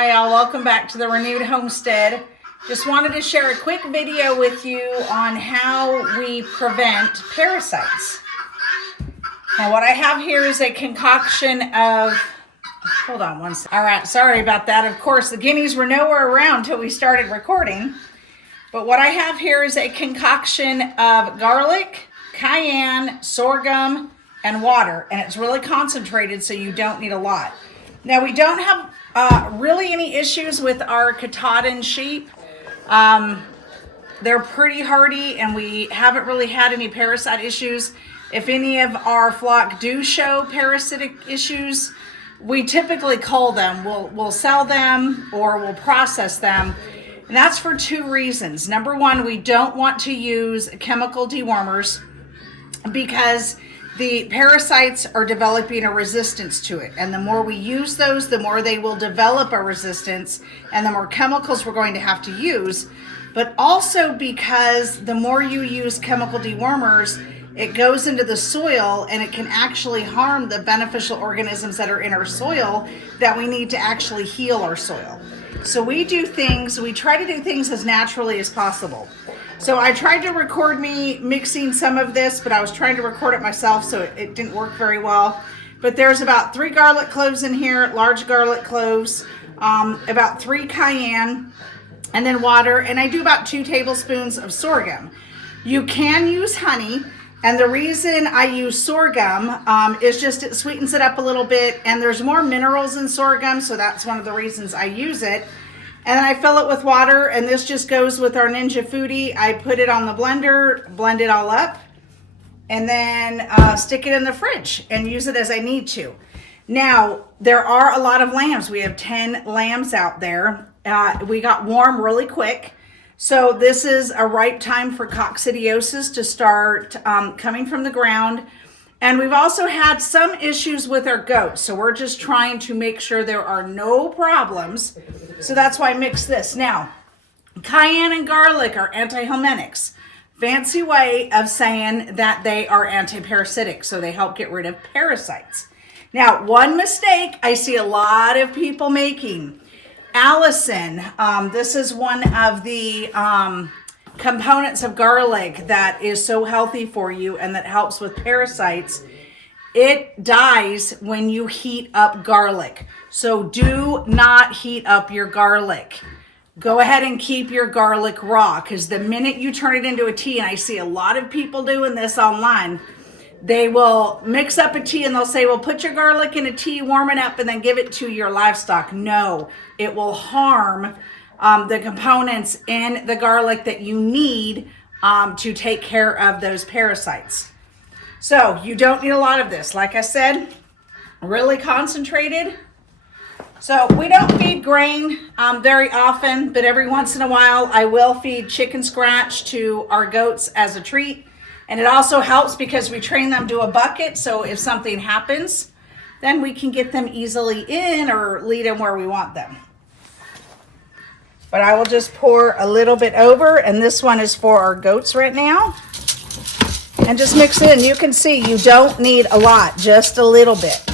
Hi all, welcome back to the Renewed Homestead. Just wanted to share a quick video with you on how we prevent parasites. Now what I have here is a concoction of, hold on one second. All right, sorry about that. Of course, the guineas were nowhere around till we started recording. But what I have here is a concoction of garlic, cayenne, sorghum, and water. And it's really concentrated, so you don't need a lot. Now we don't have really any issues with our Katahdin sheep. They're pretty hardy and we haven't really had any parasite issues. If any of our flock do show parasitic issues, we typically cull them. We'll sell them or we'll process them. And that's for two reasons. Number one, we don't want to use chemical dewormers because the parasites are developing a resistance to it. And the more we use those, the more they will develop a resistance and the more chemicals we're going to have to use. But also because the more you use chemical dewormers, it goes into the soil and it can actually harm the beneficial organisms that are in our soil that we need to actually heal our soil. So we try to do things as naturally as possible. So I tried to record me mixing some of this, but I was trying to record it myself, so it didn't work very well. But there's about 3 garlic cloves in here, large garlic cloves, about 3 cayenne, and then water. And I do about 2 tablespoons of sorghum. You can use honey, and the reason I use sorghum is just it sweetens it up a little bit, and there's more minerals in sorghum, so that's one of the reasons I use it. And then I fill it with water, and this just goes with our Ninja Foodie. I put it on the blender, blend it all up, and then stick it in the fridge and use it as I need to. Now, there are a lot of lambs. We have 10 lambs out there. We got warm really quick. So this is a ripe time for coccidiosis to start coming from the ground. And we've also had some issues with our goats. So we're just trying to make sure there are no problems. So that's why I mix this. Now, cayenne and garlic are antihelmintics. Fancy way of saying that they are antiparasitic. So they help get rid of parasites. Now, one mistake I see a lot of people making. Allison, this is one of the components of garlic that is so healthy for you and that helps with parasites. It dies when you heat up garlic. So do not heat up your garlic. Go ahead and keep your garlic raw, because the minute you turn it into a tea, and I see a lot of people doing this online, they will mix up a tea and they'll say, well, put your garlic in a tea, warm it up, and then give it to your livestock. No, it will harm the components in the garlic that you need to take care of those parasites. So you don't need a lot of this. Like I said, really concentrated. So we don't feed grain very often, but every once in a while I will feed chicken scratch to our goats as a treat. And it also helps because we train them to a bucket. So if something happens, then we can get them easily in or lead them where we want them. But I will just pour a little bit over, and this one is for our goats right now. And just mix it in. You can see you don't need a lot, just a little bit.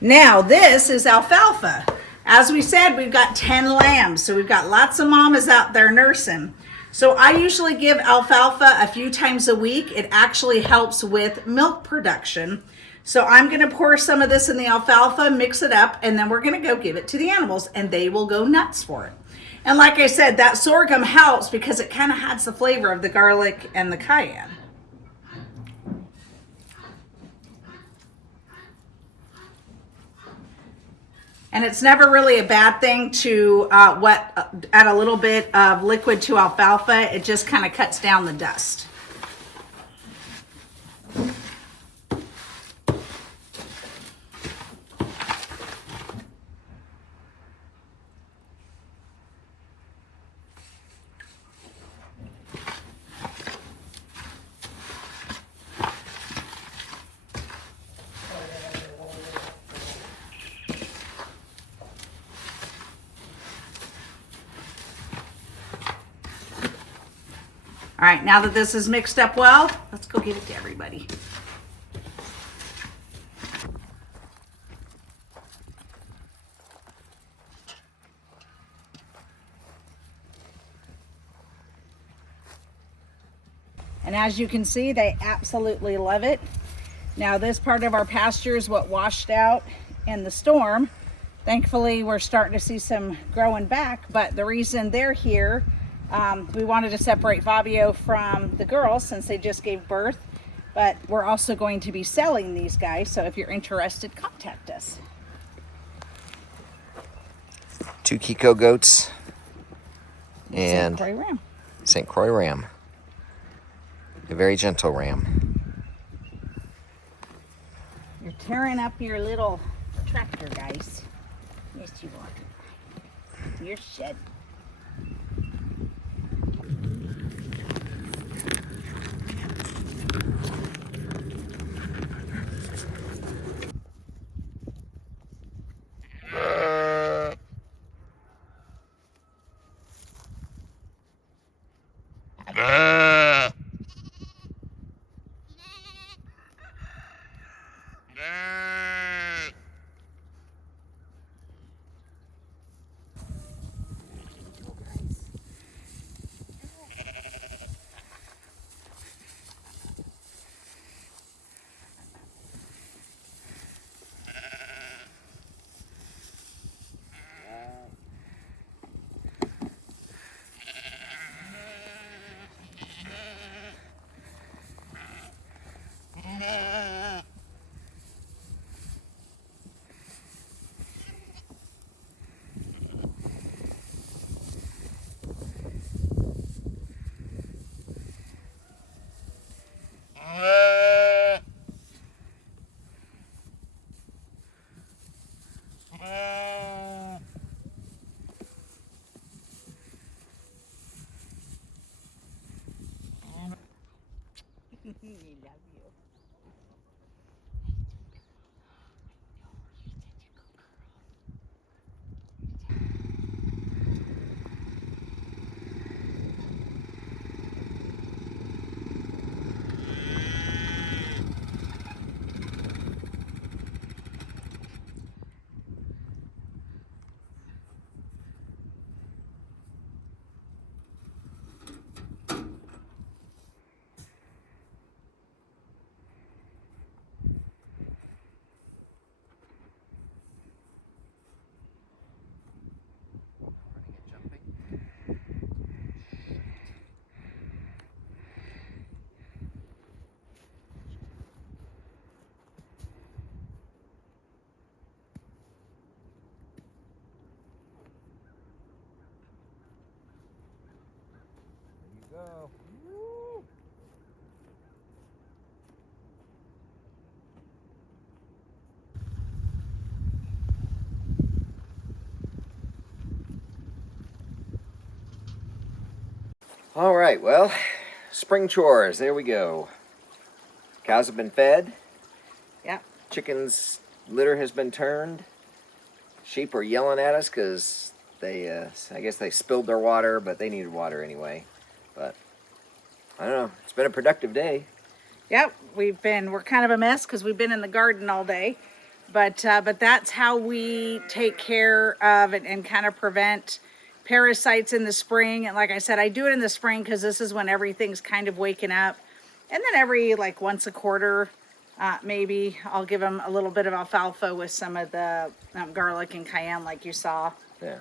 Now this is alfalfa. As we said, we've got 10 lambs, so we've got lots of mamas out there nursing. So I usually give alfalfa a few times a week. It actually helps with milk production. So I'm going to pour some of this in the alfalfa, mix it up, and then we're going to go give it to the animals, and they will go nuts for it. And like I said, that sorghum helps because it kind of adds the flavor of the garlic and the cayenne. And it's never really a bad thing to add a little bit of liquid to alfalfa. It just kind of cuts down the dust. All right, now that this is mixed up well, let's go give it to everybody. And as you can see, they absolutely love it. Now this part of our pasture is what washed out in the storm. Thankfully, we're starting to see some growing back, but the reason they're here, we wanted to separate Fabio from the girls since they just gave birth, but we're also going to be selling these guys, so if you're interested, contact us. 2 Kiko goats and St. Croix ram. St. Croix ram. A very gentle ram. You're tearing up your little tractor, guys. Yes, you are. Your shed. Go. All right, well, spring chores, there we go. Cows have been fed. Yep. Chickens' litter has been turned. Sheep are yelling at us because they, I guess they spilled their water, but they needed water anyway. But I don't know. It's been a productive day. Yep, we're kind of a mess because we've been in the garden all day, but that's how we take care of it and kind of prevent parasites in the spring. And like I said, I do it in the spring because this is when everything's kind of waking up. And then every like once a quarter, maybe I'll give them a little bit of alfalfa with some of the garlic and cayenne, like you saw. Yeah.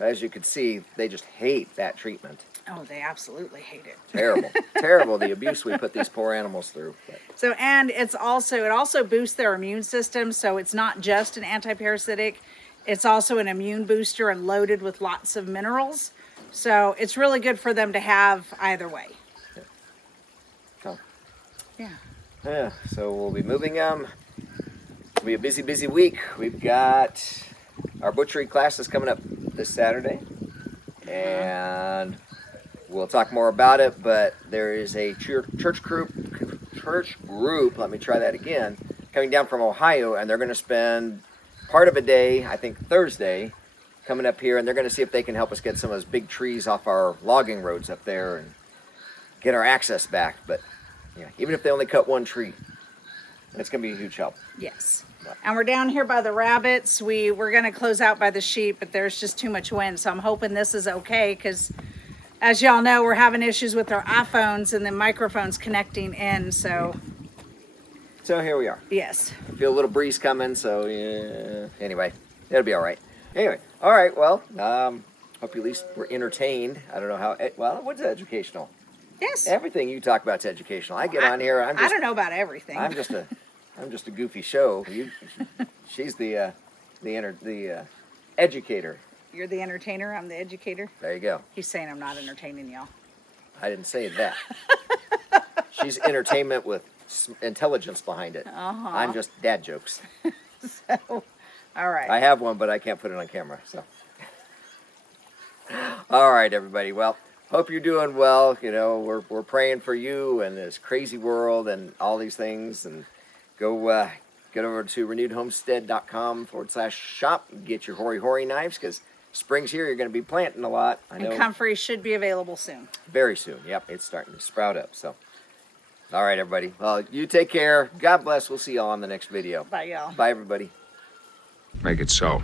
As you can see, they just hate that treatment. Oh, they absolutely hate it. Terrible. Terrible, the abuse we put these poor animals through. But. So, and it also boosts their immune system. So it's not just an anti-parasitic, it's also an immune booster and loaded with lots of minerals. So it's really good for them to have either way. Yeah. Oh. Yeah. Yeah, so we'll be moving them. It'll be a busy, busy week. We've got our butchery classes coming up this Saturday. And we'll talk more about it, but there is a church group, let me try that again, coming down from Ohio, and they're going to spend part of a day, I think Thursday, coming up here, and they're going to see if they can help us get some of those big trees off our logging roads up there and get our access back. But yeah, even if they only cut one tree, it's going to be a huge help. Yes. And we're down here by the rabbits. We're going to close out by the sheep, but there's just too much wind, so I'm hoping this is okay, because as y'all know, we're having issues with our iPhones and the microphones connecting in. So here we are. yes. I feel a little breeze coming, so yeah. Anyway, it'll be all right. Anyway, all right. Well, hope you at least were entertained. I don't know how. Well, what's educational? Yes. Everything you talk about is educational. I get on here. I don't know about everything. I'm just a goofy show. She's the educator. You're the entertainer. I'm the educator. There you go. He's saying I'm not entertaining y'all. I didn't say that. She's entertainment with intelligence behind it. I'm just dad jokes. So, all right. I have one, but I can't put it on camera. So, all right, everybody. Well, hope you're doing well. You know, we're praying for you and this crazy world and all these things. And go get over to renewedhomestead.com/shop. Get your hoary knives because spring's here. You're going to be planting a lot. I know. And comfrey should be available soon. Very soon. Yep, it's starting to sprout up. So, all right, everybody. Well, you take care. God bless. We'll see y'all on the next video. Bye, y'all. Bye, everybody. Make it so.